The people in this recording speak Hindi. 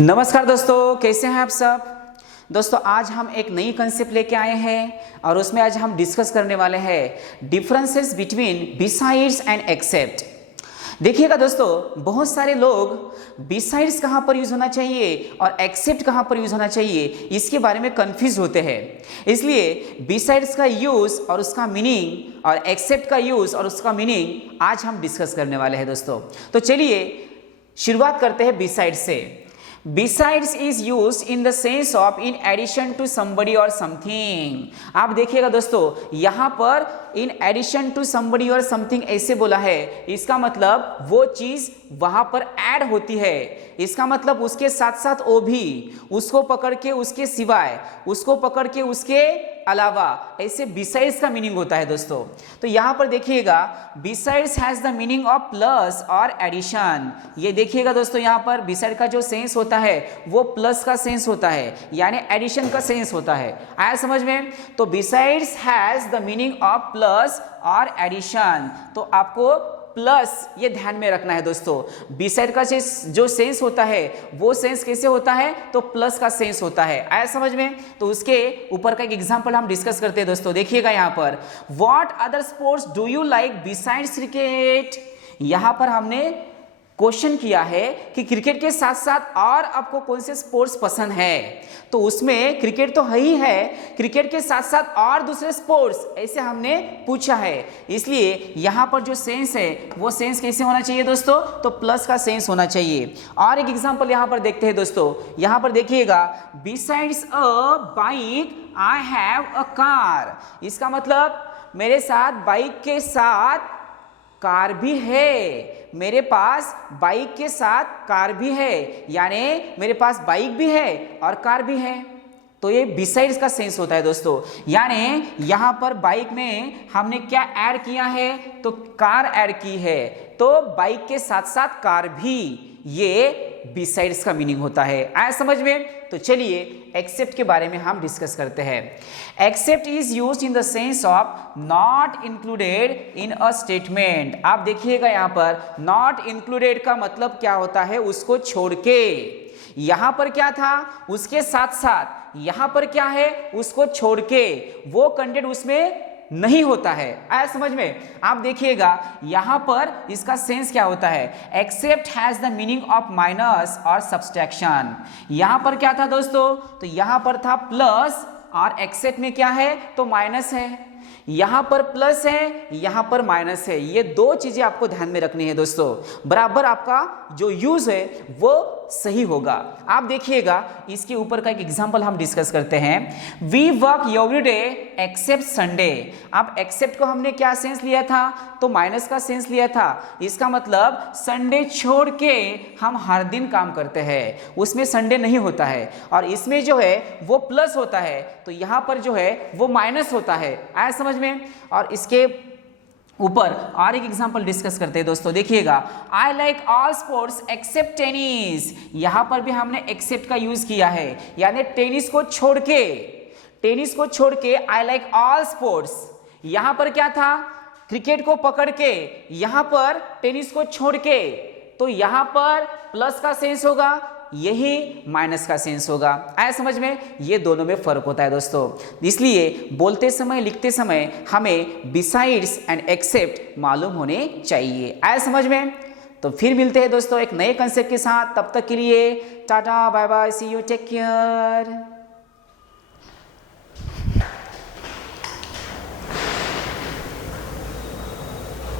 नमस्कार दोस्तों, कैसे हैं आप सब। दोस्तों आज हम एक नई कंसेप्ट लेके आए हैं और उसमें आज हम डिस्कस करने वाले हैं differences between besides and except. देखिएगा दोस्तों, बहुत सारे लोग बिसाइड्स कहाँ पर यूज होना चाहिए और एक्सेप्ट कहाँ पर यूज होना चाहिए इसके बारे में कंफ्यूज होते हैं। इसलिए बिसाइड्स का यूज और उसका मीनिंग और एक्सेप्ट का यूज और उसका मीनिंग आज हम डिस्कस करने वाले हैं दोस्तों। तो चलिए शुरुआत करते हैं बिसाइड्स से। Besides is used in the sense of in addition to somebody or something। आप देखिएगा दोस्तों, यहाँ पर in addition to somebody or something ऐसे बोला है, इसका मतलब वो चीज वहां पर ऐड होती है। इसका मतलब उसके साथ साथ वो भी, उसको पकड़ के उसके सिवाय, उसको पकड़ के उसके अलावा, ऐसे बिसाइड्स का मीनिंग होता है दोस्तों। तो यहां पर देखिएगा besides has the meaning of plus और एडिशन। ये देखिएगा दोस्तों, यहां पर बिसाइड का जो सेंस होता है वो प्लस का सेंस होता है, यानी एडिशन का सेंस होता है। आया समझ में। तो besides has the meaning of plus और एडिशन। तो आपको प्लस ये ध्यान में रखना है दोस्तों। बिसाइड का जो सेंस होता है वो सेंस कैसे होता है, तो प्लस का सेंस होता है। आया समझ में। तो उसके ऊपर का एक एग्जांपल हम डिस्कस करते हैं दोस्तों। देखिएगा यहाँ पर, what other sports do you like besides cricket. यहाँ पर हमने क्वेश्चन किया है कि क्रिकेट के साथ साथ और आपको कौन से स्पोर्ट्स पसंद है। तो उसमें क्रिकेट तो है ही है, क्रिकेट के साथ साथ और दूसरे स्पोर्ट्स ऐसे हमने पूछा है। इसलिए यहाँ पर जो सेंस है वो सेंस कैसे होना चाहिए दोस्तों, तो प्लस का सेंस होना चाहिए। और एक एग्जांपल यहाँ पर देखते हैं दोस्तों। यहाँ पर देखिएगा, besides a bike I have a car. इसका मतलब मेरे साथ बाइक के साथ कार भी है, मेरे पास बाइक के साथ कार भी है, यानी मेरे पास बाइक भी है और कार भी है। तो ये बिसाइड्स का सेंस होता है दोस्तों। यानी यहां पर बाइक में हमने क्या ऐड किया है, तो कार ऐड की है, तो बाइक के साथ साथ कार भी, ये बिसाइड्स का मीनिंग होता है। आया समझ में। तो चलिए एक्सेप्ट के बारे में हम डिस्कस करते हैं। Except is used in the sense of not included in a statement. आप देखिएगा यहाँ पर नॉट इंक्लूडेड का मतलब क्या होता है, उसको छोड़ के। यहां पर क्या था, उसके साथ साथ, यहां पर क्या है, उसको छोड़ के, वो कंटेंट उसमें नहीं होता है। आया समझ में। आप देखिएगा यहां पर इसका सेंस क्या होता है, except has the meaning of minus और सब्सट्रैक्शन। यहां पर क्या था दोस्तों, तो यहां पर था प्लस और एक्सेप्ट में क्या है, तो माइनस है। यहां पर प्लस है, यहां पर माइनस है। ये दो चीजें आपको ध्यान में रखनी है दोस्तों। बराबर आपका जो यूज है वो सही होगा। आप देखिएगा इसके ऊपर का एक एग्जांपल हम डिस्कस करते हैं। We work every day except Sunday. अब एक्सेप्ट को हमने क्या सेंस लिया था, तो माइनस का सेंस लिया था। इसका मतलब संडे छोड़ के हम हर दिन काम करते हैं, उसमें संडे नहीं होता है। और इसमें जो है वो प्लस होता है, तो यहां पर जो है वो माइनस होता है। आया समझ में। और इसके ऊपर और एक एग्जांपल डिस्कस करते हैं दोस्तों। देखिएगा, I like all sports except tennis. यहां पर भी हमने एक्सेप्ट का यूज किया है, यानी टेनिस को छोड़ के, टेनिस को छोड़ के आई लाइक ऑल स्पोर्ट्स। यहां पर क्या था, क्रिकेट को पकड़ के, यहां पर टेनिस को छोड़ के, तो यहां पर प्लस का सेंस होगा, यही माइनस का सेंस होगा। आया समझ में। ये दोनों में फर्क होता है दोस्तों। इसलिए बोलते समय, लिखते समय हमें बिसाइड्स एंड एक्सेप्ट मालूम होने चाहिए। आया समझ में। तो फिर मिलते हैं दोस्तों एक नए कंसेप्ट के साथ। तब तक के लिए tata bye bye, see you, take care.